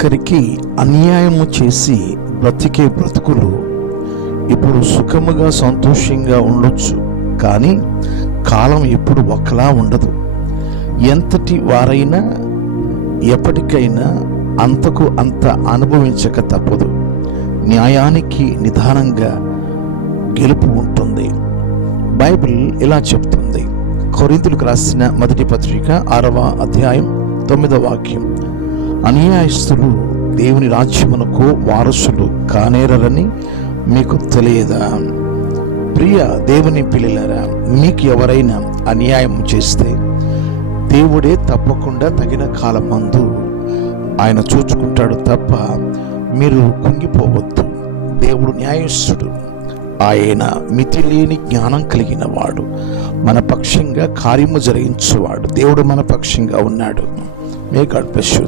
ఒకరికి అన్యాయము చేసి బ్రతికే బ్రతుకులు ఇప్పుడు సుఖముగా సంతోషంగా ఉండొచ్చు, కానీ కాలం ఎప్పుడు ఒకలా ఉండదు. ఎంతటి వారైనా ఎప్పటికైనా అంతకు అంత అనుభవించక తప్పదు. న్యాయానికి నిదానంగా గెలుపు ఉంటుంది. బైబిల్ ఇలా చెప్తుంది. కొరింథీయులకు రాసిన మొదటి పత్రిక 6వ అధ్యాయం 9వ వాక్యం, అన్యాయస్తులు దేవుని రాజ్యమునకు వారసులు కానేరని మీకు తెలియదా? ప్రియ దేవుని పిల్లలారా, మీకు ఎవరైనా అన్యాయం చేస్తే దేవుడే తప్పకుండా తగిన కాలమందు ఆయన చూచుకుంటాడు తప్ప మీరు కుంగిపోవద్దు. దేవుడు న్యాయస్థుడు, ఆయన మితిలేని జ్ఞానం కలిగిన వాడు, మన పక్షంగా కార్యము జరిగించువాడు. దేవుడు మన పక్షంగా ఉన్నాడు. May God bless you.